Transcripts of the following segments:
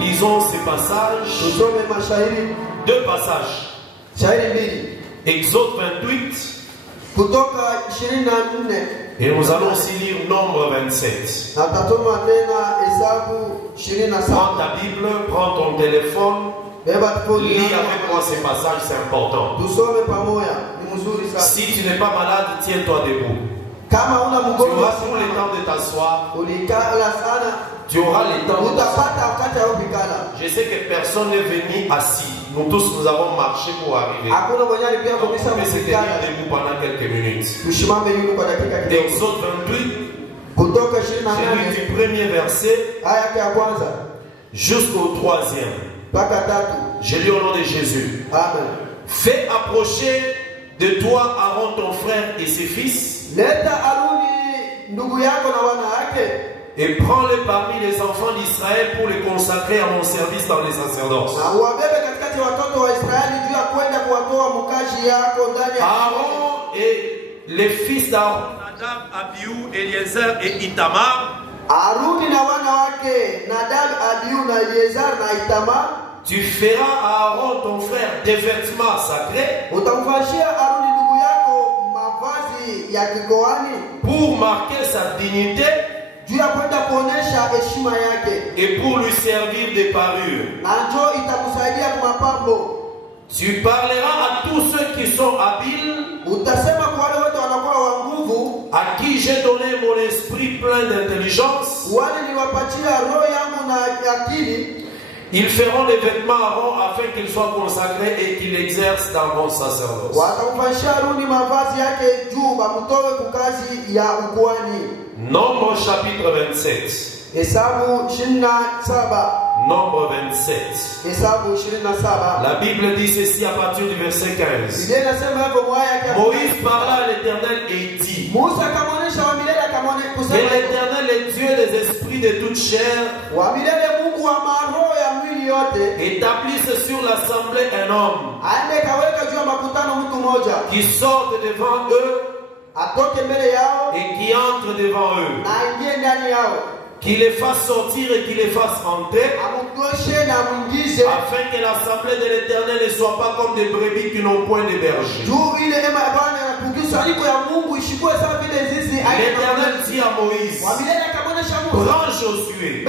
Lisons ces passages. Deux passages. Exode 28. Et nous allons aussi lire Nombre 27. Prends ta Bible, prends ton téléphone. Lis avec moi ces passages, c'est important. Si tu n'es pas malade, tiens-toi debout. Tu auras tout le temps de t'asseoir. Tu auras le temps de t'asseoir. Je sais que personne n'est venu assis. Nous tous, nous avons marché pour arriver. On peut se tenir debout pendant quelques minutes. Exode 28, j'ai lu du premier verset jusqu'au 3e. Je lis au nom de Jésus. Amen. Fais approcher de toi Aaron ton frère et ses fils. Et prends-les parmi les enfants d'Israël pour les consacrer à mon service dans les sacerdoces. Aaron et les fils d'Aaron, Nadab, Abihu, Eliezer et Itamar. Tu feras à Aaron ton frère des vêtements sacrés pour marquer sa dignité et pour lui servir de parure. Tu parleras à tous ceux qui sont habiles, à qui j'ai donné mon esprit plein d'intelligence. Ils feront des vêtements à Aaron afin qu'il soit consacré et qu'il exerce dans mon sacerdoce. Nombre chapitre 27. Nombre 27. La Bible dit ceci à partir du verset 15. Moïse parla à l'Éternel et dit: que l'Éternel est Dieu des esprits de toute chair établisse sur l'assemblée un homme qui sorte devant eux et qui entre devant eux, qui les fasse sortir et qui les fasse entrer, afin que l'assemblée de l'Éternel ne soit pas comme des brebis qui n'ont point de berger. L'Éternel dit à Moïse: prends Josué,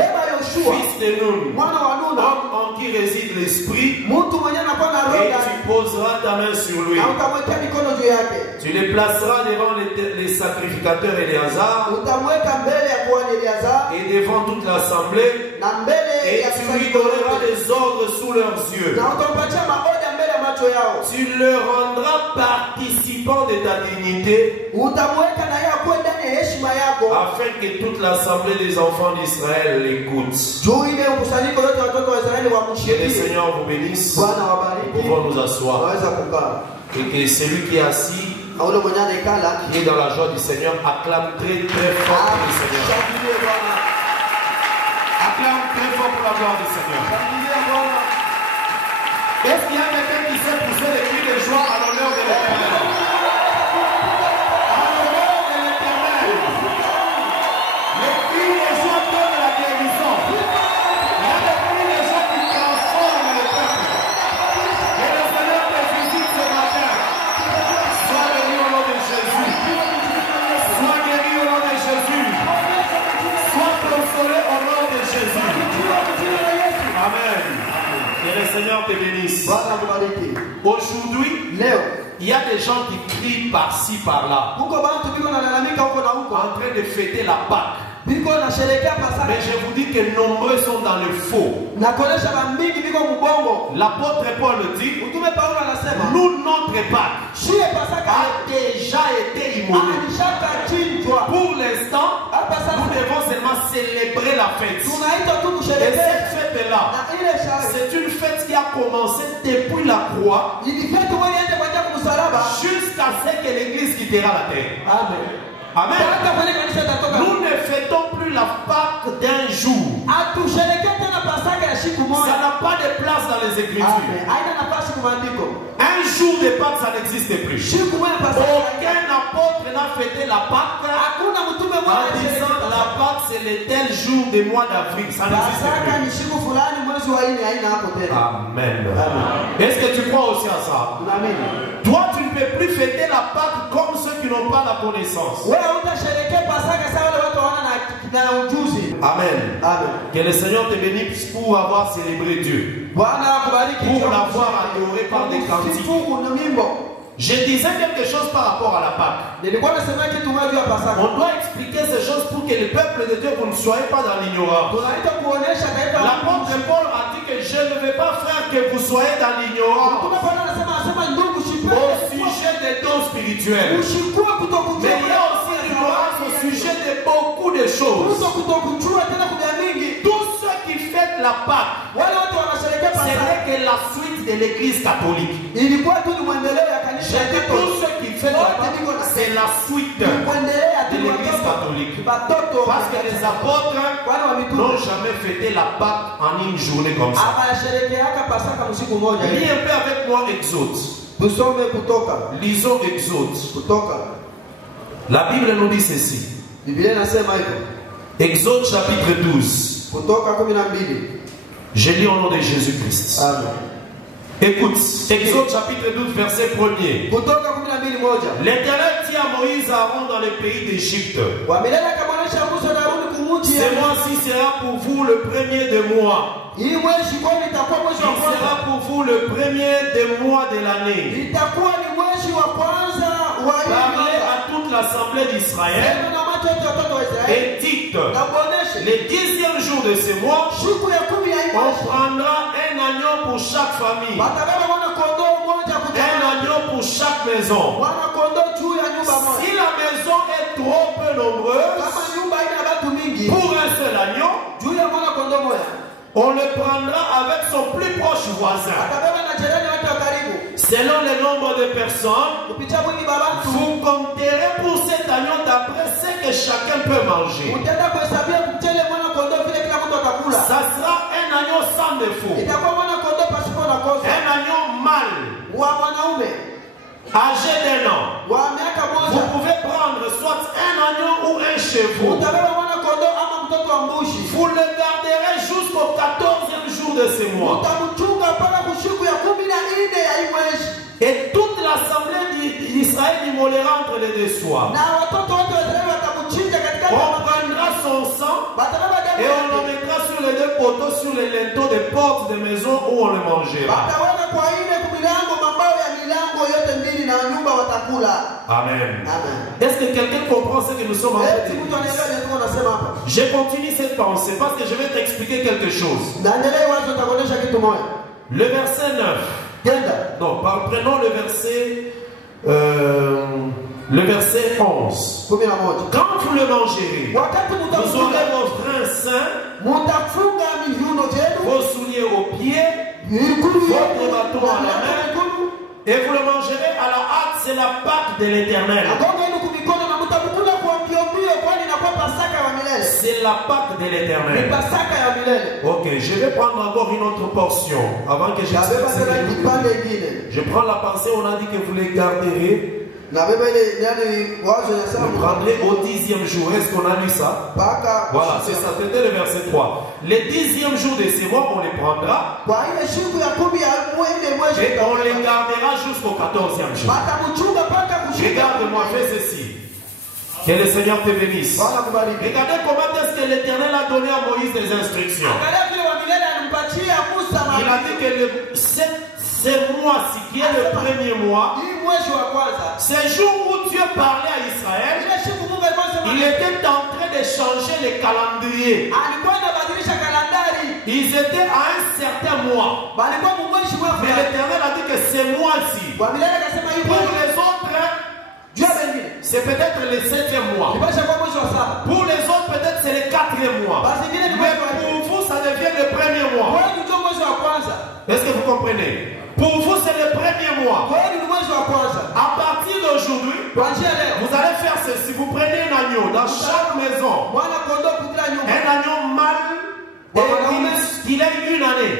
fils de Nun, homme en qui réside l'esprit, et tu poseras ta main sur lui. Tu les placeras devant les sacrificateurs Éléazar et devant toute l'assemblée, et tu lui donneras des ordres sous leurs yeux. Tu leur rendras participants de ta dignité, afin que toute l'assemblée des enfants d'Israël l'écoute. Que le Seigneur vous bénisse. Nous pouvons nous asseoir. Et que celui qui est assis, qui est dans la joie du Seigneur, acclame très très fort pour le Seigneur. Acclame très fort pour la gloire du Seigneur. Est-ce qu'il y a quelqu'un qui sait pousser les cris de joie à l'honneur de l'Éternel? À l'honneur de l'Éternel. Les cris de joie donnent la guérison. Il y a des cris de joie qui transforment le peuple. Que le Seigneur te visite ce matin. Sois béni au nom de Jésus. Sois guéri au nom de Jésus. Sois consolé au nom de Jésus. Amen. Que le Seigneur te bénisse. Aujourd'hui, il y a des gens qui crient par-ci, par-là, en train de fêter la Pâque. Mais je vous dis que nombreux sont dans le faux. L'apôtre Paul dit: nous, notre Pâque a déjà été immolée. Pour l'instant, nous devons seulement célébrer la fête. Et cette fête-là, c'est une fête qui a commencé depuis la croix jusqu'à ce que l'Église quittera la terre. Amen. Amen. Nous ne fêtons plus la Pâque d'un jour. Ça n'a pas de place dans les Écritures. Un jour de Pâque, ça n'existe plus. Aucun apôtre n'a fêté la Pâque en disant la Pâque c'est le tel jour du mois d'avril. Ça n'existe plus. Amen. Est-ce que tu crois aussi à ça? Toi, tu ne peux plus fêter la Pâque comme ceux qui n'ont pas la connaissance. Amen. Que le Seigneur te bénisse pour avoir célébré Dieu, pour l'avoir adoré par des cantiques. Je disais quelque chose par rapport à la Pâque. On doit expliquer ces choses pour que le peuple de Dieu, vous ne soyez pas dans l'ignorance. L'apôtre Paul a dit que je ne veux pas, frère, que vous soyez dans l'ignorance au sujet des dons spirituels. Mais il y a aussi l'ignorance au sujet de beaucoup de choses. Tous ceux qui fêtent la Pâque, ce n'est que la suite de l'église catholique. Tous ceux qui fêtent la Pâque, c'est la suite de l'église catholique. Parce que les apôtres n'ont jamais fêté la Pâque en une journée comme ça. Lis un peu avec moi Exode. Lisons Exode. La Bible nous dit ceci. Exode chapitre 12. Je lis au nom de Jésus-Christ. Écoute, Exode chapitre 12, verset 1er. L'Éternel dit à Moïse, Aaron dans le pays d'Égypte: ce mois-ci sera pour vous le premier des mois. Il sera pour vous le premier des mois de l'année. Parlez à toute l'assemblée d'Israël et dites: le 10e jour de ce mois, on prendra un agneau pour chaque famille, un agneau pour chaque maison. Si la maison est trop peu nombreuse pour un seul agneau, on le prendra avec son plus proche voisin. Selon le nombre de personnes, vous compterez pour cet agneau d'après ce que chacun peut manger. Ça sera un agneau sans défaut, un agneau mâle, âgé d'un an. Vous pouvez prendre soit un agneau ou un chevreau. Vous le garderez jusqu'au 14e jour de ce mois. Et toute l'assemblée d'Israël immolera entre les deux soirs. On prendra son sang et on le mettra sur les deux poteaux, sur les linteaux des portes des maisons où on le mangera. Amen. Est-ce que quelqu'un comprend ce que nous sommes en train de dire? Je continue cette pensée parce que je vais t'expliquer quelque chose. Le verset 9. Non, prenons le verset 11. Quand vous le mangerez, vous aurez vos freins sains, vos souliers aux pieds, votre bâton à la main, et vous le mangerez à la hâte. C'est la Pâque de l'Éternel. C'est la Pâque de l'Éternel. Ok, je vais prendre encore une autre portion avant que je prends la pensée. On a dit que vous les garderez. Vous prendrez au 10e jour. Est-ce qu'on a lu ça? Voilà, c'est ça. C'était le verset 3. Le 10e jour de ces mois, on les prendra et on les gardera jusqu'au 14e jour. Regarde-moi, fais ceci. Que le Seigneur te bénisse. Regardez comment est-ce que l'Éternel a donné à Moïse des instructions. Il a dit que ce mois-ci, qui est le premier mois, ce jour où Dieu parlait à Israël, il était en train de changer les calendriers. Ils étaient à un certain mois. Mais l'Éternel a dit que ce mois-ci, pour les autres, c'est peut-être le 7e mois. Pour les autres, peut-être c'est le 4e mois. Mais pour vous, ça devient le premier mois. Est-ce que vous comprenez? Pour vous, c'est le premier mois. À partir d'aujourd'hui, vous allez faire ceci. Vous prenez un agneau dans chaque maison. Un agneau mâle qu'il ait une année.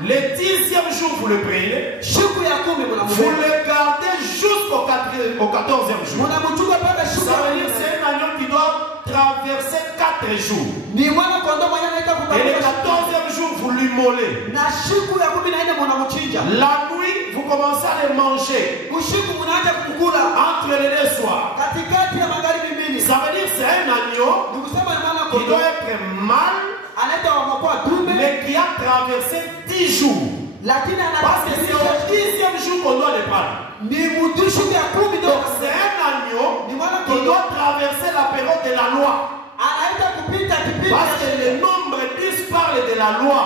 Le 10e jour, vous le prenez. Vous le gardez jusqu'au 14e au 14e jour. Ça veut dire que c'est un agneau qui doit traverser 4 jours. Et le 14e jour, vous lui mollez. La nuit, vous commencez à les manger. Entre les 2 soirs. Ça veut dire que c'est un agneau qui doit être mâle, mais qui a traversé 10 jours. Parce que c'est au 10e jour qu'on doit les prendre. Donc c'est un agneau qui doit traverser la période de la loi. Parce que le nombre 10 parle de la loi.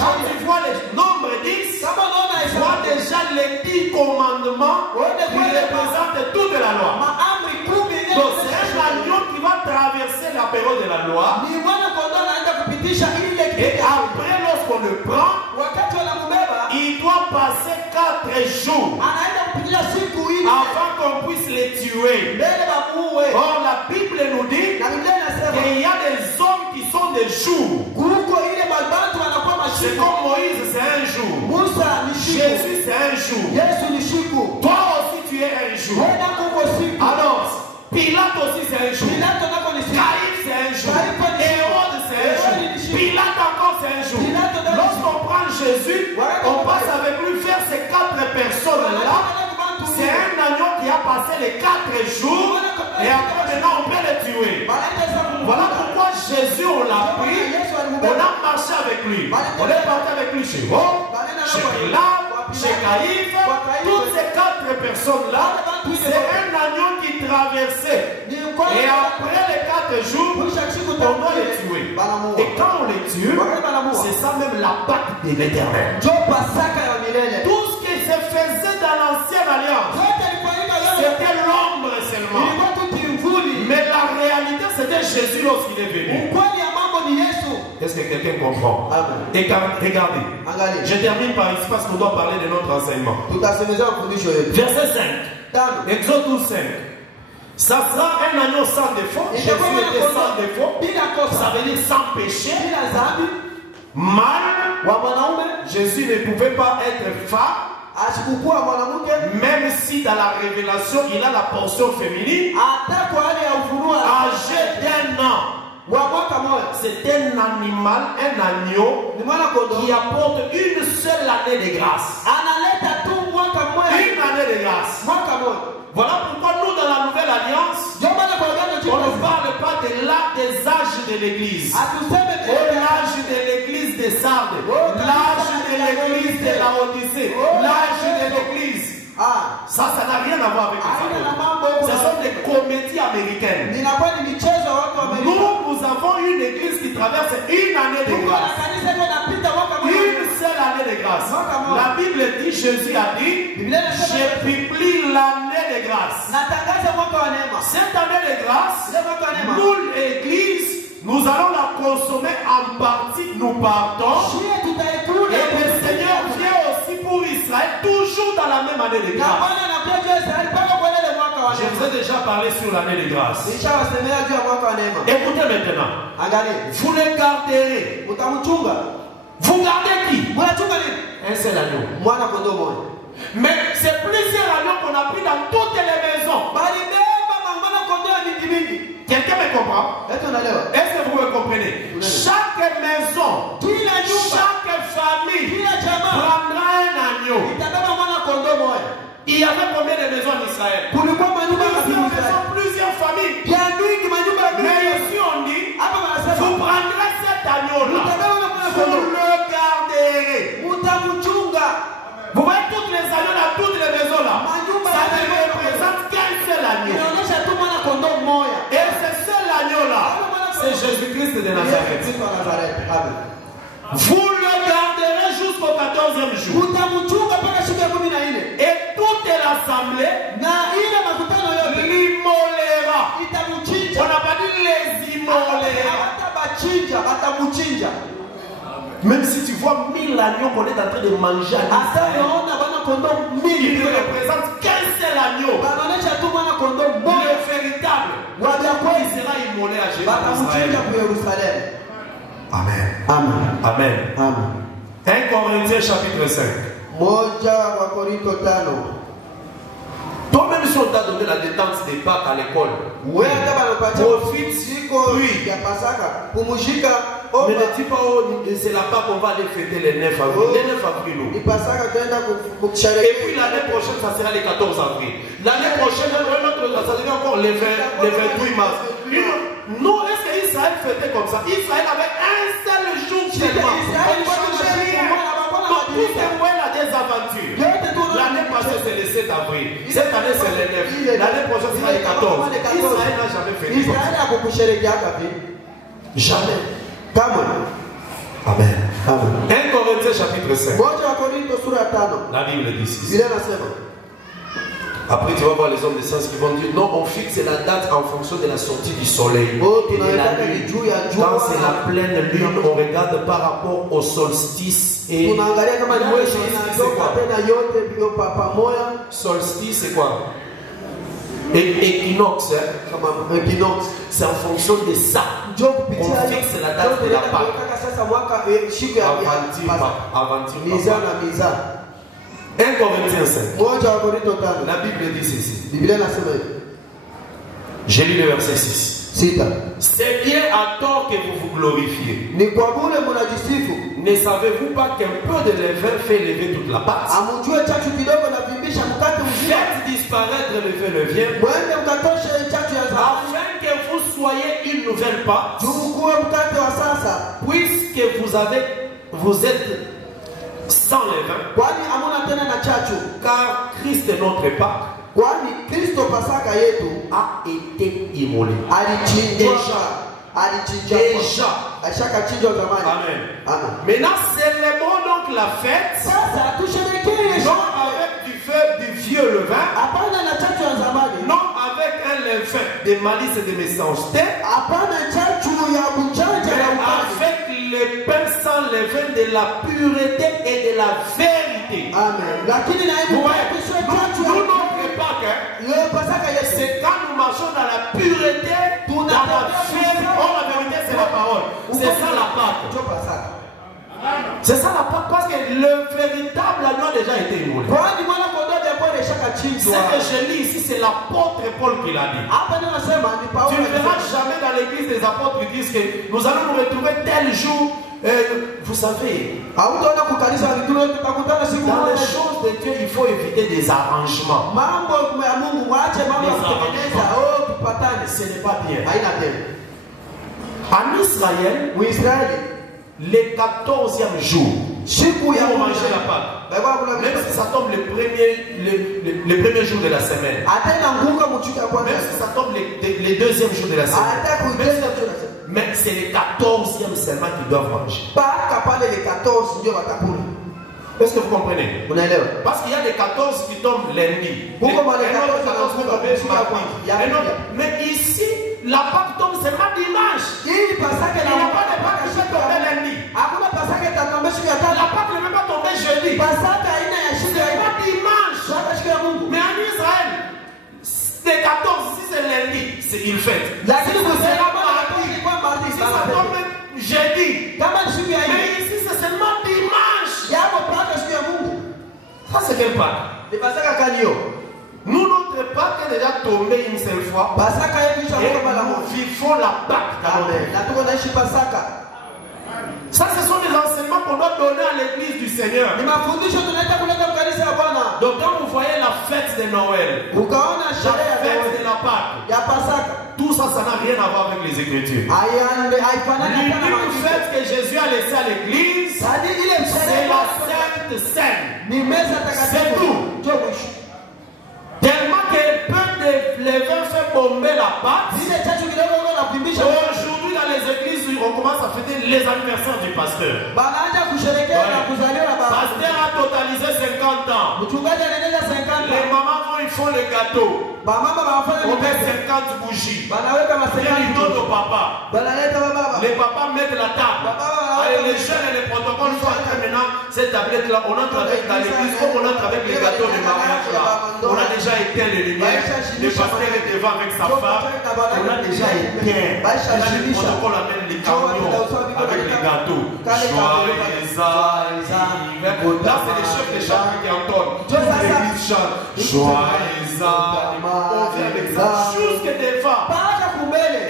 Quand tu vois le nombre 10, tu vois déjà les 10 commandements qui représentent toute la loi. Donc c'est un agneau qui va traverser la période de la loi. Et après, lorsqu'on le prend, il doit passer 4 jours avant qu'on puisse les tuer. Or, la Bible nous dit qu'il y a des hommes qui sont des jours. C'est comme Moïse, c'est un jour. Jésus, c'est un jour. Toi aussi, tu es un jour. Alors, Pilate aussi, c'est un jour. Caïphe, c'est un jour. Hérode, c'est un jour. Pilate encore, c'est un jour. Lorsqu'on prend Jésus, on passe avec lui faire ces 4 personnes-là. C'est un agneau qui a passé les 4 jours. Et après, maintenant, on peut le tuer. Voilà pourquoi Jésus, on l'a pris. On a marché avec lui. On est parti avec lui chez Rome, chez Pilate, chez Caïphe. Toutes ces 4 personnes-là, c'est un agneau qui traversait. Et après les 4 jours, on doit les tuer. Et quand on les tue, c'est ça même la Pâque de l'Éternel. Tout ce qui se faisait dans l'ancienne alliance, c'était l'ombre seulement. Mais la réalité, c'était Jésus lorsqu'il est venu. Est-ce que quelqu'un comprend? Et regardez, je termine par ici parce qu'on doit parler de notre enseignement. Verset 5. Exode 12, 5. Ça sera un agneau sans défaut. Jésus était sans défaut. Ça veut dire sans péché. Mâle. Jésus ne pouvait pas être femme. Même si dans la révélation il a la portion féminine. Âgé d'1 an. C'est un animal, un agneau qui apporte une seule année de grâce. Une année de grâce. Voilà pourquoi nous dans la nouvelle alliance, on ne parle pas des âges de l'église. L'âge de l'église de Sardes, l'âge de l'église de la Odyssée, l'âge de l'église. Ça n'a rien à voir avec ça. Ce sont des comédies américaines. Nous avons une église qui traverse une année de grâce. Une seule année de grâce. La Bible dit, Jésus a dit, je publie l'année de grâce. Cette année de grâce, nous, l'église, nous allons la consommer en partie, nous partons. Et le Seigneur vient aussi pour Israël, toujours dans la même année de grâce. Je vous ai déjà parlé sur l'année de grâce. Écoutez maintenant. Vous les garderez. Vous gardez qui? Un seul agneau. Mais c'est plusieurs agneaux qu'on a pris dans toutes les maisons. Quelqu'un me comprend? Est-ce que vous me comprenez? Chaque maison, chaque famille prendra un agneau. Il y avait combien de maisons en Israël? Plusieurs familles. Mais ici on dit, vous prendrez cet agneau-là. Vous le garderez. Vous voyez toutes les agneaux là, toutes les maisons là. Ça ne représente qu'un seul agneau. Et ce seul agneau là, c'est Jésus-Christ de Nazareth. Vous le garderez jusqu'au 14e jour. Et toute l'assemblée l'immolera. On n'a pas dit les immolera. Même si tu vois 1000 agneaux qu'on est en train de manger à il ne représente qu'un seul agneau. Le véritable. Il sera immolé à Jérusalem. Amen. Amen. Amen. 1 Corinthiens chapitre 5. Dans si on t'a donné la détente des Pâques à l'école, Wewe hata wanapatia profite, siku oui. ya Pasaka kumshika Mais omba. ne dis pas, oh, c'est la Pâque, on va aller fêter le 9 avril. Le 9 avril, non. Ni Pasaka tuenda Et kusherehekea. puis l'année prochaine, ça sera le 14 avril. L'année prochaine, ça devient encore le 28 mars. Non, est-ce qu'Israël fêtait comme ça? Israël avait un seul jour seulement. On ne change rien. Donc tout ce Noël a des aventures. L'année passée, c'est le 7 avril. Cette année, c'est le 9. L'année prochaine, c'est le 14. Israël n'a jamais fêté comme ça. Israeli hakukusherehekea kapi? Jamais. Kama. Amen. Amen. 1 Corinthiens chapitre 5. Moja wa Korinto sura ya 5. La Bible dit ici. Biblia inasema. Après, tu vas voir les hommes de science qui vont dire non, on fixe la date en fonction de la sortie du soleil. Oh, Et de la tunaweka lune. juu ya jua. Quand c'est la pleine lune, on regarde par rapport au solstice. Et Tunaangalia kama le jua solstice, c'est inatoka quoi? tena yote bio pamoja Solstice, c'est quoi? Et équinoxe, hein? kama equinox. C'est en fonction de ça. Njoo On kupitia fixe la date de la Pâque. sasa mwaka siku ya Aventure, mizana na mizana. 1 Corinthiens 5. Moja wa Korinto 5. La Bible dit ceci. Biblia inasema hivi. J'ai lu le verset 6. Sita. C'est bien à tort que vous vous glorifiez. Ni kwa bure mnajisifu. Ne savez-vous pas qu'un peu de levain fait lever toute la pâte? Amujue chachu kidogo na vimbisha mkate mzima. Faites disparaître le fait levain, Mwende mkatoshe chachu ya zamani. afin que vous soyez une nouvelle pâte, Juu kuwe mkate wa sasa. puisque vous êtes sans levain, Kwani hamuna tena na chachu. car Christ est notre Pâque, Kwani Kristo Pasaka yetu a été immolé. alichinjwa. Alichinjwa. Déjà. Ashakachinjwa zamani. Amen. Amen. Maintenant, célébrons donc la fête, Sasa tusherehekee non avec du feu du vieux levain, hapana na chachu ya zamani. non avec un levain de malice et de méchanceté, Hapana chachu ya bujanja mais ya ukali. avec le pain sans levain de la pureté et de la vérité. Amen. Lakini na hebu kuswe chachu Nous, ya notre Pâque, hein, leo Pasaka yetu. c'est quand nous marchons dans la pureté, dans la vérité. Oh, la vérité, c'est la parole. C'est ça la Pâque. Ndio Pasaka. C'est ça la Pâque, parce que le véritable agneau a déjà été immolé. Kwani mwana kondoo ya Bwana Ce ashakachinjwa. que je lis ici, c'est l'apôtre Paul qui l'a dit. Hapa ndio nasema ni Tu Paulo. ne verras jamais dans l'église des apôtres qui disent que nous allons nous retrouver tel jour. Vous savez, Hautaona kukanisa vituo tutakutana siku dans les moja. choses de Dieu, il faut éviter des arrangements. Mambo ya Mungu waache mambo ya kutengeneza. Oh, tupatane. Ce n'est pas bien. Haina tena. En Israël, Muisraeli le 14e jour, siku ya pour manger la Pâque, Baba kuna même si ça tombe le premier jour de la semaine, ataenda nguka mchuka kwanza. même si ça tombe le deuxième jour de la semaine, Hata kuitenda mchuka. mais c'est le 14e seulement qu'ils doivent manger. Paka pale le 14 ndio watakula. Est-ce que vous comprenez? Unaelewa? Parce qu'il y a des 14 qui tombent lundi. Pourquoi Un les 14 autre 14 qui tombent mardi. Un autre- Mais ici, la Pâque tombe seulement dimanche. Hii Pasaka Il n'y a pas de Pâque qui peut tomber lundi. Hakuna Pasaka itatombe siku ya tatu. La Pâque ne peut pas tomber jeudi. Pasaka haina ya shida C'est ya pas dimanche. Pasaka siku ya Mungu. Mais en Israël, les 14, si c'est lundi, il fête. Lakini Si c'est kusema mardi, ni kwa mardi si ça tombe jeudi. kama ni siku ya Mais hii. ici, c'est seulement dimanche. Yapo Pasaka siku ya Mungu. Ça, c'est quelle Pâque? Ni Pasaka kanio. Nous, notre Pâque est déjà tombé une seule fois. Pasaka yetu Et ishakuwa mara nous moja. vivons la Pâque dans notre Amen. vie. Na tuko naishi Pasaka. Ça, ce sont des enseignements qu'on doit donner à l'église du Seigneur. Ni mafundisho tunaenda kuleta kanisa ya Bwana. Donc, quand vous voyez la fête de Noël, Ukaona la sherehe ya fête de Noel la Pâque, ya Pasaka. tout ça, ça n'a rien à voir avec les Écritures. Haifanani hata na L'unique maandiko. fête que Jésus a laissée à l'église, Hadi ile c'est sherehe la Sainte Seine. ni meza C'est takatifu. tout. Ndio mwisho. Tellement que peu de levain fait bomber la pâte. Zile chachu kidogo ndio nakuimbisha. Aujourd'hui, dans les églises, on commence à fêter les anniversaires du pasteur. Banaanza kusherehekea na kuzaliwa Le baba. pasteur a totalisé 50 ans. Mchungaji anaendelea 50. Les mamans vont, ils font le gâteau. Bamama wanafanya On met mikate. 50 bougies. Banaweka Et masekani. ils donnent au papa. Banaleta baba. Les papas mettent la table. Allez, les jeunes et les protocoles sont en train maintenant. Cette tablette-là, on entre avec dans l'église, comme on entre avec les gâteaux de mariage là. On a déjà éteint les lumières. Le pasteur est devant avec sa femme. On a déjà éteint. Là, les protocoles amènent les camions avec les gâteaux. Joyeux anniversaire. Là, c'est les chefs de chacun qui entendent. Toute l'église chante. Joyeux on vient avec ça jusque devant.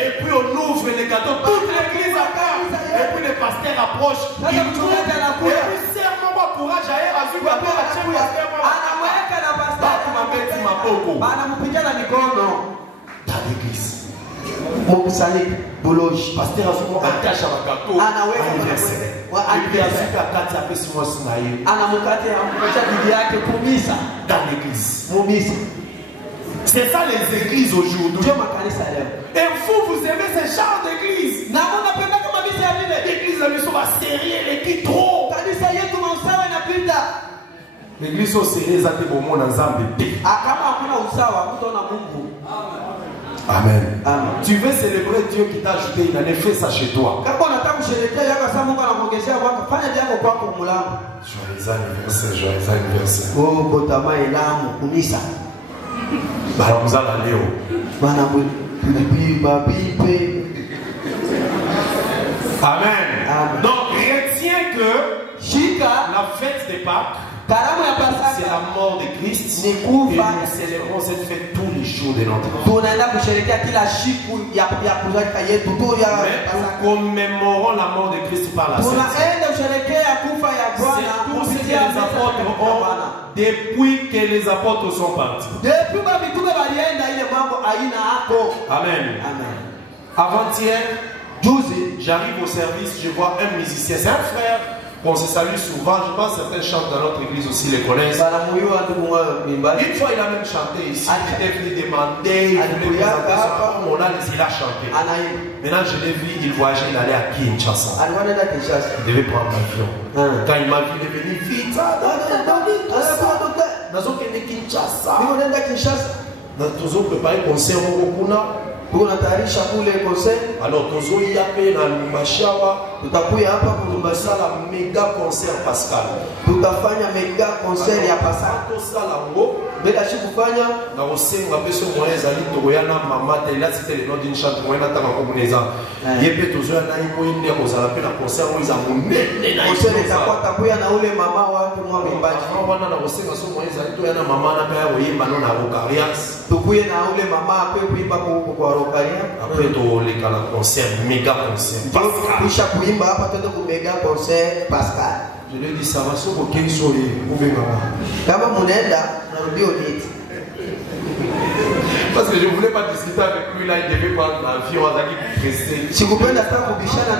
Et puis on ouvre les gâteaux, toute l'église attend. Et puis le pasteur approche. Il trouve. Et puis serre-moi courage à elle, à vu que dans l'église. Pasteur Azumo attache à ma gâteau anniversaire. Et puis Azuka Kati a fait ce mois dans l'église. C'est ça les églises aujourd'hui. Et vous aimez ce genre d'église. L'église, la mission va serrer les qui trop. L'église au serré, ça te moment dans Zambie. Amen. Amen. Tu veux célébrer Dieu qui t'a ajouté, il en a fait ça chez toi. Joyeux anniversaire, joyeux anniversaire. Alors vous allez aller où? Amen. Amen. Donc retiens que la fête des Pâques, c'est la mort de Christ. Et nous célébrons cette fête tous les jours de notre vie. Mais nous commémorons la mort de Christ par la Sainte. C'est tout ce que les apôtres ont depuis que les apôtres sont partis. Amen. Avant-hier, j'arrive au service, je vois un musicien, c'est un frère. On se salue souvent, je pense que certains chantent dans notre église aussi, les connaissent. Une fois il a même chanté ici, il était venu demander, il voulait présenter son on a il a chanté. Maintenant je l'ai vu, il voyageait, il allait à Kinshasa. Il devait prendre l'avion. Quand il m'a vu, il est venu vite. Nous avons Kinshasa. Nous avons préparé un concert au Kuna. Alors, Tozo y a fait dans le Machawa, tout à fait à la méga concert Pascal. Tout à fait un méga concert et à Pascal. Tout ça là, mais la chute Fanya, dans le sein, on a besoin de moyens à l'Itoyana, maman, là c'était le nom d'une chante, on a un communéza. Il y a peu Tozo, on a eu une des roses à la peine à concert, on les a monés. On se les a pas tapé à la ou les mamans, on a mis badge. On a dans le sein, on a moyens à l'Itoyana, maman, on a payé, oui, manon à Rocarias. Tout le monde a eu les mamans, après, puis pas pour Rocaria. Après, tout le concert, méga concert. Pascal. Je lui ai dit ça va sur aucun soleil. Parce que je ne voulais pas discuter avec lui là, il devait prendre l'avion à pressé. Si vous pouvez l'attendre pour Bichana,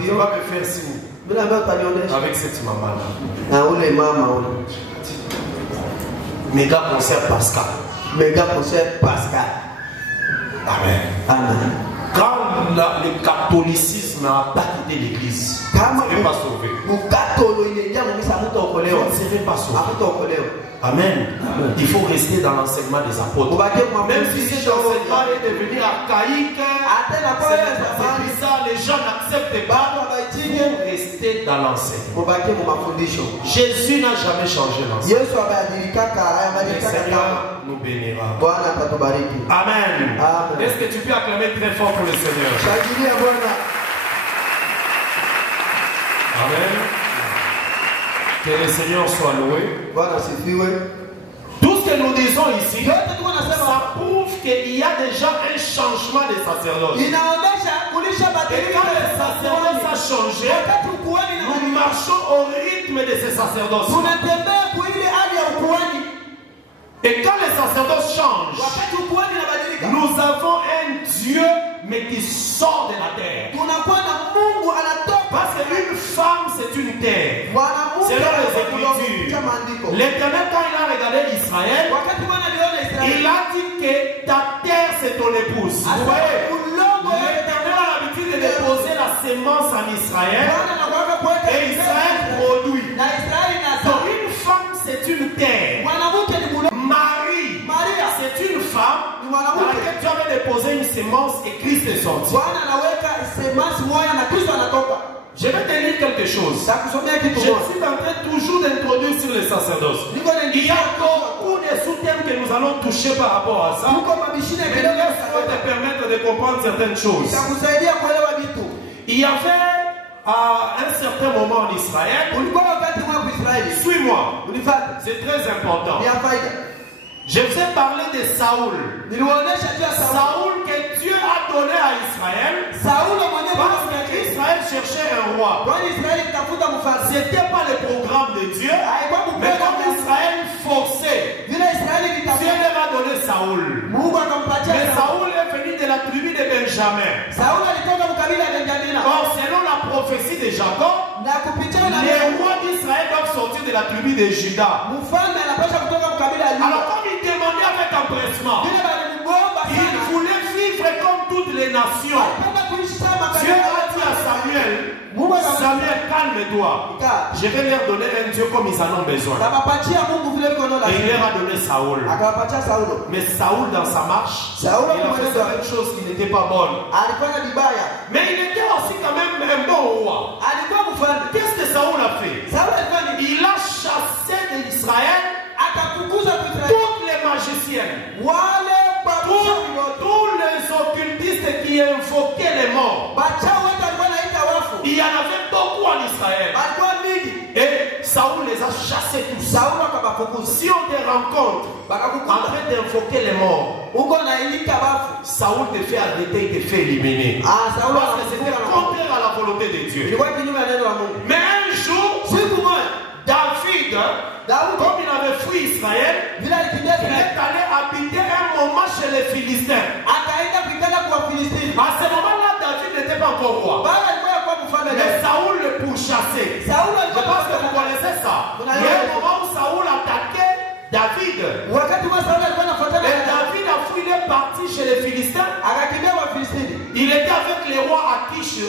il va me faire signe. Avec cette maman là. Méga concert Pascal. Méga concert Pascal. Amen. Amen. Quand le catholicisme n'a pas quitté l'église, on ne serait pas sauvé. On ne serait pas sauvé. Amen. Il faut rester dans l'enseignement des apôtres. Même si cet enseignement est devenu archaïque, c'est bizarre, les gens n'acceptent pas. Il faut rester dans l'enseignement. Jésus n'a jamais changé l'enseignement. Le Seigneur nous bénira. Amen. Est-ce que tu peux acclamer très fort pour le Seigneur? Amen. Que le Seigneur soit loué. Tout ce que nous disons ici, ça prouve qu'il y a déjà un changement de sacerdoce. Et quand le sacerdoce a changé, nous marchons au rythme de ce sacerdoce. Et quand le sacerdoce change, nous avons un Dieu mais qui sort de la terre. Parce qu'une femme c'est une terre. Selon les Écritures, l'Éternel quand il a regardé Israël, il a dit que ta terre c'est ton épouse. Vous voyez, l'Éternel a l'habitude de déposer la sémence en Israël et Israël produit. Donc une femme c'est une terre. Marie, c'est une femme dans laquelle tu avais déposé une sémence et Christ est sorti. Je vais te lire quelque chose. Je suis en train toujours d'introduire sur les sacerdoces. Il y a beaucoup de sous-thèmes que nous allons toucher par rapport à ça. Mais laisse-moi te permettre de comprendre certaines choses. Il y avait à un certain moment en Israël Israeli. Suis-moi. Unifuate. C'est très important. Ni ya faida. Je vous ai parlé de Saoul. Niliwaonesha juu ya Sauli. Saoul que Dieu a donné à Israël. Saulo mwenyewe Parce qu'Israël cherchait un roi. kwani Israeli itafuta mfalme. C'était pas le programme de Dieu. Mais comme Israël forçait, Vile Israeli Dieu litafuta. leur a donné Saoul. Mungu akampatia Mais Sauli. Saoul est venu de la tribu de Benjamin. Sauli alitoka mkabila ya Benjamina. Or, selon la prophétie de Jacob, Na kupitia na les rois d'Israël doivent sortir de la tribu de Juda. mfalme anapaswa kutoka mkabila ya Yuda. Alors, comme il demandait avec empressement, Vile walimgomba il sana. voulait vivre comme toutes les nations. Alipenda kuishi kama Dieu kabila. a dit à Samuel, Mungu akamwambia, Samuel, calme-toi. kaa. Je vais leur donner un Dieu comme ils en ont besoin. Akawapatia Mungu vile liko nalo. Et il leur a donné Saoul. Akawapatia Saulo. Mais Saoul, dans sa marche, Saoul il a fait certaines choses qui n'étaient pas bonnes. alifanya vibaya. Mais il était aussi quand même un bon roi. Alikuwa mfalme. Qu'est-ce que Saoul a fait? Sauli alifanya nini? Il a chassé d'Israël Akafukuza Israeli. toutes les magiciennes, Wale bachawi wote. tous les occultistes qui invoquaient les morts. Bachawi wote walikuwa naita wafu. Il y en avait beaucoup en Israël. Walikuwa mingi. Et Saoul les a chassés tous. Sauli akabafukuza. Si on te rencontre en Bakakukuta. train d'invoquer les morts, Uko nailika wafu. Saoul te fait arrêter, il te fait éliminer. Ah, Sauli Parce que c'était contraire à la volonté de Dieu. ilikuwa kinyume na neno la Mungu. Mais un jour, Siku moja David, Daudi comme il avait fui Israël, vile alikimbia il Israeli, est allé habiter un moment chez les Philistins. akaenda kuikala kwa Filistini. À ce moment-là, David n'était pas encore roi. Baba alikuwa kwa mfalme. Mais Saoul le pourchassait. Sauli Je alikuwa pense que vous connaissez ça. Il y a un moment où Saoul attaquait David. wakati wa Sauli alikuwa anafuatana Et na David a fui, il est parti chez les Philistins. akakimbia kwa Filistini. Il était avec les rois Akish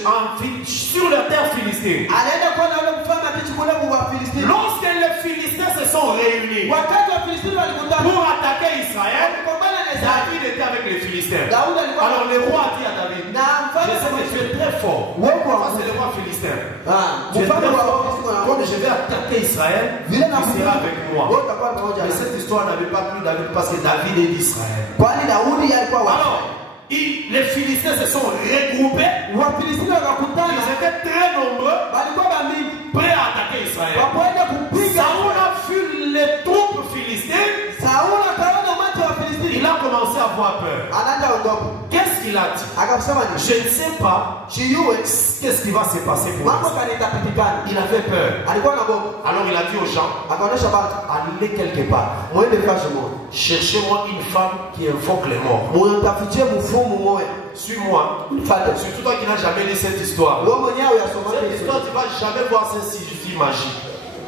sur la terre philistine. Alienda kuona yule mfalme akichukulia kwa Filistini. Lorsque les Philistins se sont réunis Wakati wa Filistini walikutana pour attaquer Israël, kugombana na Israeli. David était avec les Philistins. Daudi alikuwa Alors le roi a dit à David, na je mfalme sais que tu es très fort. Woko Ça wa c'est le roi philistin. Ah, Tu es très mfalme wa fort. Filistini Comme je vais attaquer Israël, tu vile na seras avec moi. wewe utakuwa pamoja Mais na cette histoire n'avait pas plu David parce que David est d'Israël. kwani Daudi alikuwa wa Alors, les Philistins se sont regroupés. wa Filistini wakakutana Ils étaient très nombreux, walikuwa bamingi prêts à attaquer Israël. wakwenda kupiga. Saoul a vu les troupes philistines. Sauli akaona umati wa Filistini. Il a commencé à avoir peur. Anaanza ogopa. Qu'est-ce qu'il a dit? Akasema ni Je ne sais pas Shiyue qu'est-ce qui va se passer pour mambo lui. gani itapitikana. Il avait peur. Alikuwa anaogopa. Alors il a dit aux gens, Akaonesha watu allez quelque part. mwende kazi moja. Cherchez-moi une femme qui invoque les morts. Mtafitie mfumo moja. Suis-moi. Fate. Surtout toi qui n'as jamais lu cette histoire. Wewe mwenyewe uyasoma Cette hizo. histoire, tu ne vas jamais voir ceci, je suis magique.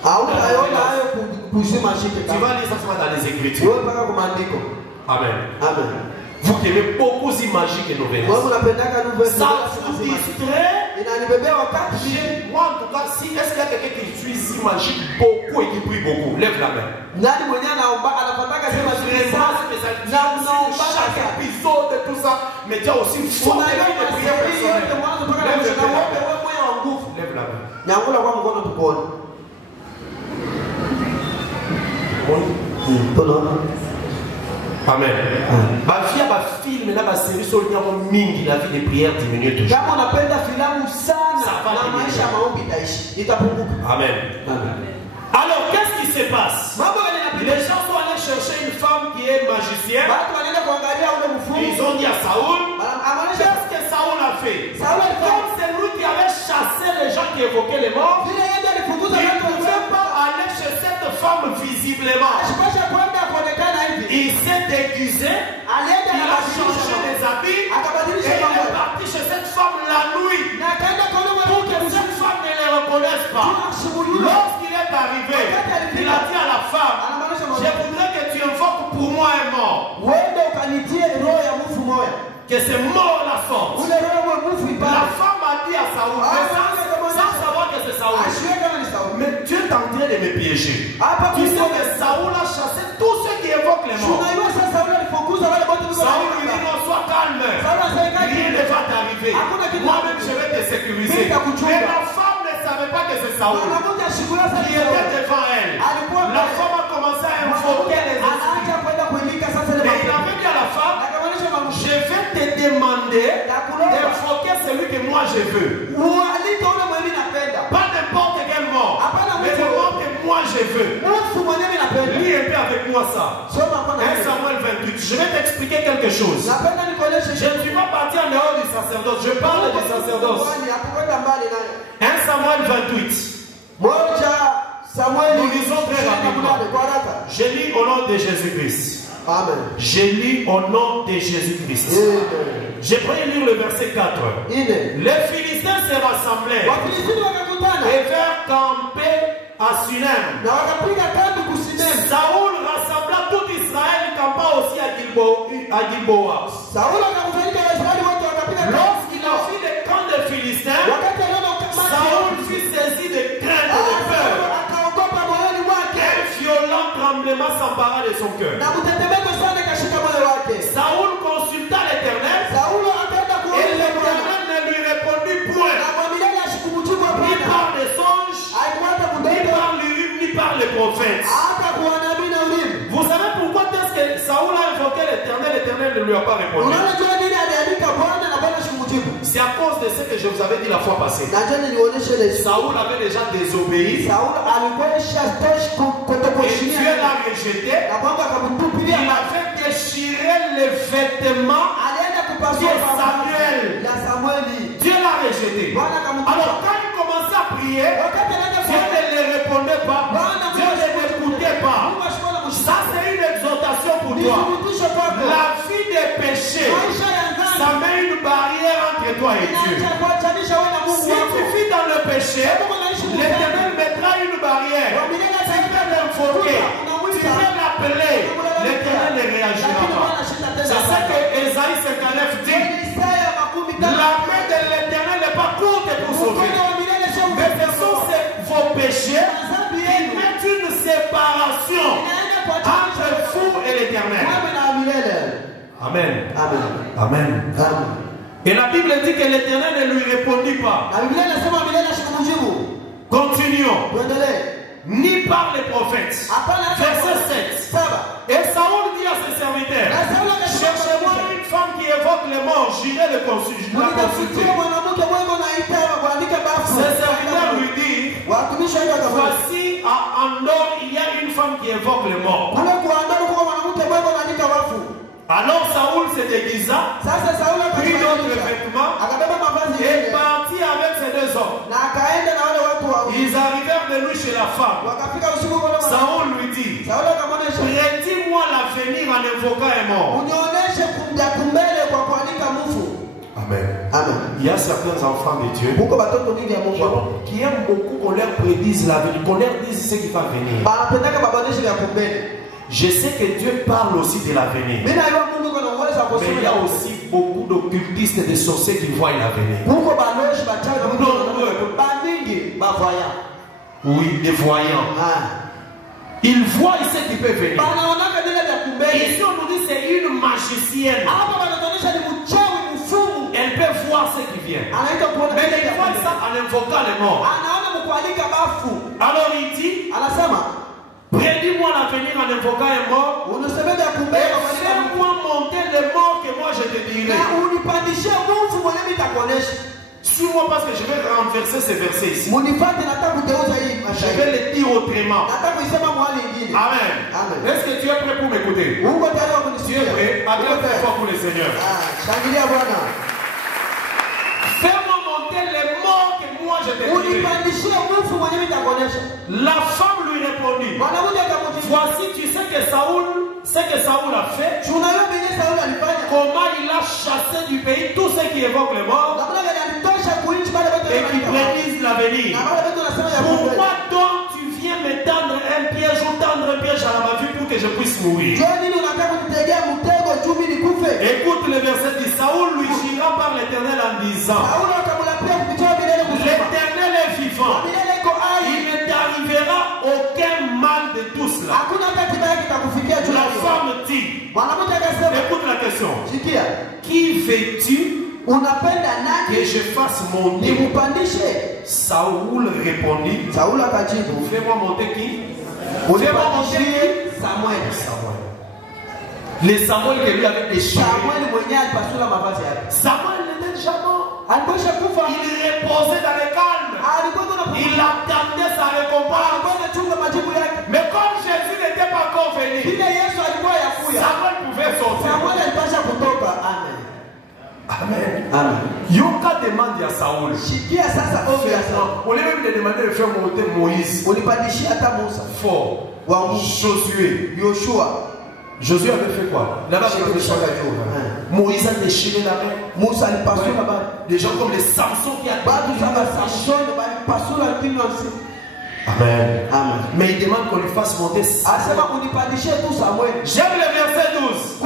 Hautaona hayo kuzima shike Tu kama. vas lire ça seulement dans les Écritures. Wewe mpaka kwa maandiko. Amen. Amen. Vous qui aimez beaucoup si magique et nouvelles. Wewe unapendaka nouvelle. Ça vous distrait. Inanibebea wakati. Moi, en tout cas, si est-ce qu'il y a quelqu'un qui suit si magique beaucoup et qui prie beaucoup, lève la main. Nani mwenyewe anaomba anapataka sema Vraiment spécialisé sur chaque épisode et tout ça, mais tu as aussi une forte vie de prière personnelle. Lève la main. Nyangula kwa mkono tukuone. Amen. Ma vie a film là, ma série sur le mingi, la vie de prière diminue toujours. Kama unapenda filamu sana Ça va na diminuer. maisha ya maombi itaishi. Itapunguka. Amen. Amen. Alors, qu'est-ce qui se passe? Mambo gani Les yanapita? gens sont allés chercher une femme qui est magicienne. Watu wanaenda kuangalia ule mfumo. Ils ont dit à Saoul, Anaonyesha qu'est-ce que Saoul a fait? Sauli alifanya Comme c'est lui qui avait chassé les gens qui évoquaient les morts, vile yeye alifukuza il ne watu pouvait pas aller chez cette femme visiblement. Ashipasha kwenda kuonekana hivi. Il s'est déguisé, Alienda il a changé akabadilisha les habits et akabadilisha il mambo. est parti chez cette femme la nuit Na akaenda kwa ule pour que mwanamke cette femme ne les reconnaisse pas. Lorsqu'il est arrivé, il a dit à la femme, je voudrais que tu invoques pour moi un mort. Wende ukanitie roho ya mfu moja. Que ce mort la sorte. Ule roho ya mfu La ipate. femme a dit à Saoul, mais sans savoir que c'est Saoul. Ashiwe kama ni Sauli. Mais Dieu est en train de me piéger. Hapa Tu sais kuko que Saoul a chassé tous ceux qui évoquent les morts. tunaiwa sasa Sauli alifukuza wale wote Saoul lui dit non, sois calme. Sauli anasema Rien ne va t'arriver. Moi-même, je vais te sécuriser. Mais la femme ne savait pas que c'est Saoul Mwanamke ashikula qui sasa était devant elle. La femme a commencé à invoquer les esprits. anaacha kwenda kuilika sasa ile Et il mambo. avait dit à la femme, Akamwonyesha mambo. je vais te demander d'invoquer celui que moi je veux. Ualike ule mwenye napenda. Pas n'importe quel mort, mais le mort que moi lis-moi ça. 1 Samuel 28. Je vais t'expliquer quelque chose. Je ne suis pas parti en dehors du sacerdoce. Je parle du sacerdoce. 1 Samuel 28. Nous lisons très rapidement. Je lis au nom de Jésus-Christ. Amen. Je lis au nom de Jésus-Christ. Je pourrais lire le verset 4. Les Philistins se rassemblaient et vinrent camper à Sunem. Saoul rassembla tout Israël, campa aussi à Gilboa. Lorsqu'il a vu les camps des Philistins, Saoul fut saisi de crainte et de peur. Un violent tremblement s'empara de son cœur. Saoul consulta l'Éternel et l'Éternel ne lui répondit point, ni par les songes, ni par l'Urim, ni par les prophètes. Vous savez pourquoi est-ce que Saoul a invoqué l'Éternel, l'Éternel ne lui a pas répondu? C'est à cause de ce que je vous avais dit la fois passée. Saoul avait déjà désobéi. Et Dieu l'a rejeté. Il avait déchiré les vêtements de Samuel. Dieu l'a rejeté. Alors quand il commençait à prier, Dieu ne le répondait pas. Dieu ne l'écoutait pas. Ça c'est une exhortation pour toi. La vie des péchés, ça met une barrière entre toi et Dieu. Si tu vis dans le péché, l'Éternel mettra une barrière. Tu peux l'invoquer, tu peux l'appeler, l'Éternel ne réagira pas. C'est ça que Ésaïe 59 dit. La main de l'Éternel n'est pas courte pour sauver. Mais ce sont vos péchés qui mettent une séparation entre vous et l'Éternel. Amen. Amen. Et la Bible dit que l'Éternel ne lui répondit pas. Continuons. Ni par les prophètes. Verset 7. Et Saoul dit à ses serviteurs, cherchez-moi une femme qui évoque les morts, j'irai le consulter. Ses serviteurs lui disent, voici à Andor, il y a une femme qui évoque les morts. Alors Saoul se déguisa, prit d'autres vêtements et partit avec ses deux hommes. Ils arrivèrent de nuit chez la femme. Saoul lui dit, prédis-moi l'avenir en invoquant un mort. Amen. Il y a certains enfants de Dieu qui aiment beaucoup qu'on leur prédise l'avenir, qu'on leur dise ce qui va venir. Je sais que Dieu parle aussi de l'avenir. Mais il y a aussi beaucoup d'occultistes et de sorciers qui voient l'avenir. Oui, des voyants. Ils voient ce qui peut venir. Ici on nous dit c'est une magicienne. Elle peut voir ce qui vient. Mais elle voit ça en invoquant les morts. Alors il dit, prédis-moi l'avenir en invoquant un mort. Et fais-moi monter les morts que moi je te dirai. Suis-moi parce que je vais renverser ces versets ici. Je vais les dire autrement. Amen. Est-ce que tu es prêt pour m'écouter? Tu es prêt? Acclame très fort pour le Seigneur. Fais-moi monter les morts que moi je te dirai. La femme lui répondit, voici tu sais que Saoul, ce que Saoul a fait, comment il a chassé du pays tous ceux qui évoquent les morts et qui prédisent l'avenir. Pourquoi donc tu viens me tendre un piège ou tendre un piège à ma vie pour que je puisse mourir? Écoute le verset dit, Saoul lui jura par l'Éternel en disant, l'Éternel est vivant, il ne t'arrivera aucun mal de tout cela. La femme dit, écoute la question, qui veux-tu que je fasse monter? Saoul répondit, fais-moi monter qui? Fais-moi monter qui? Samuel. Les Samuel que lui avait déchiré. Samuel n'était déjà mort. Il reposait dans le calme. Il attendait sa récompense. Mais comme Jésus n'était pas encore venu, Samuel pouvait sortir. Amen. Amen. Yoka demande à Saoul. On lui même demandé de faire monter Moïse. Fort. Josué. Josué avait fait quoi? Moïse a déchiré la main. Des gens comme les Samson qui a Amen. Amen. Mais il demande qu'on lui fasse monter. J'aime le verset 12.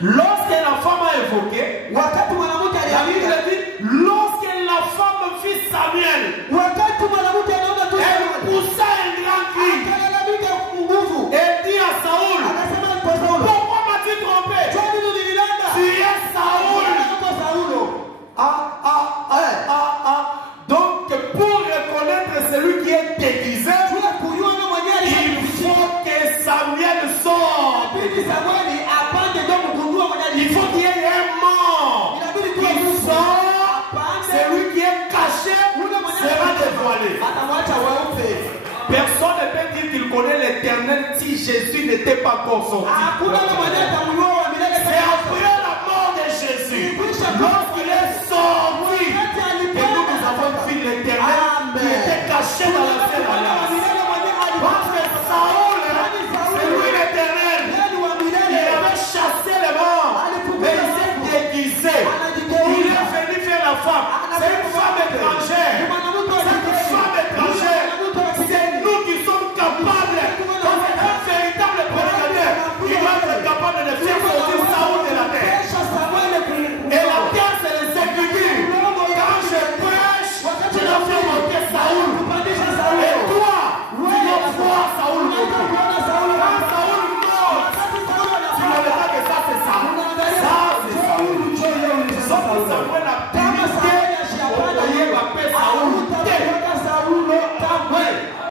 Lorsque la femme a évoqué, la Bible dit, lorsque la femme vit Samuel, elle poussa un grand cri et dit à Saoul, pourquoi m'as-tu trompé? Tu es Saoul. Donc pour reconnaître celui qui est déguisé, il faut que Samuel sorte. Il faut qu'il y ait un mort. Il sort, celui qui est caché sera dévoilé. Personne ne peut dire qu'il connaît l'Éternel si Jésus n'était pas encore sorti. C'est après la mort de Jésus, lorsqu'il est sorti, que nous avons vu l'Éternel qui était caché dans la terre alliance. Parce que Saoul, c'est lui l'Éternel. Il avait chassé les morts, mais il s'est déguisé. Il est venu faire la femme. C'est une femme étrangère. C'est une femme étrangère. C'est nous qui sommes capables